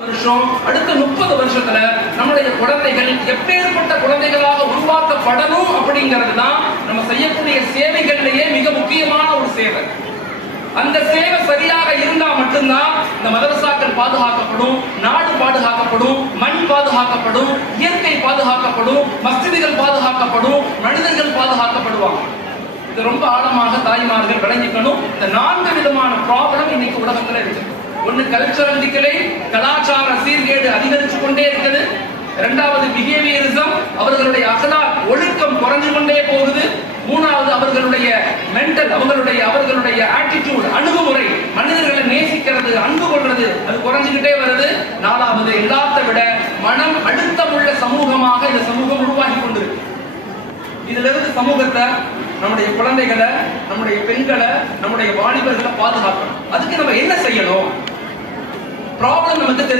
வருஷம் அடுத்த 30 வருஷத்துல நம்முடைய குழந்தைகள் எப்பேற்பட்ட குழந்தைகளாக உருவாக்கப்படணும் அப்படிங்கிறது தான் நம்ம செய்யக்கூடிய சேவைகளிலேயே மிக முக்கியமான ஒரு சேவை. அந்த சேவை சரியாக இருந்தா மட்டும்தான் இந்த மதரசாக்கள் பாதுகாக்கப்படும், நாடு பாதுகாக்கப்படும், மண் பாதுகாக்கப்படும், இயற்கை பாதுகாக்கப்படும், மஸ்ஜிதுகள் பாதுகாக்கப்படும், மனிதர்கள் பாதுகாக்கப்படுவாங்க. இது ரொம்ப ஆழமாக தாய்மார்கள் விளங்கிக்கணும். இந்த 4 விதமான ப்ராப்ளம் இன்னைக்கு உலகத்துல இருக்கு. ஒன்னு கல்ச்சரல் டிக்ளே, கலாச்சார சீர்கேடு அதிகரிச்சு கொண்டே இருக்குது. இரண்டாவது பிஹேவியரிசம், அவர்களுடைய அகலாக் ஒழுக்கம் குறைஞ்சு கொண்டே போகுது. மூணாவது அவர்களுடைய மென்டல், அவர்களுடைய ஆட்டிடியூட், அணுகுமுறை, மனிதர்களை நேசிக்கிறது, அன்பு கொள்றது, அது குறைஞ்சுக்கிட்டே வருது. நாலாவது எல்லாத்தை விட மனம் அழுத்தமுள்ள சமூகமாக இந்த சமூகம் உருவாகி கொண்டிருக்கு. இதுல இருந்து சமூகத்தை, நம்முடைய குழந்தைகளை, நம்முடைய பெண்களை, நம்முடைய வாலிபர்களை பாதுகாக்கணும். அதுக்கு நம்ம என்ன செய்யணும்? ப்ராப்ளம் நமக்கு தெரிஞ்சு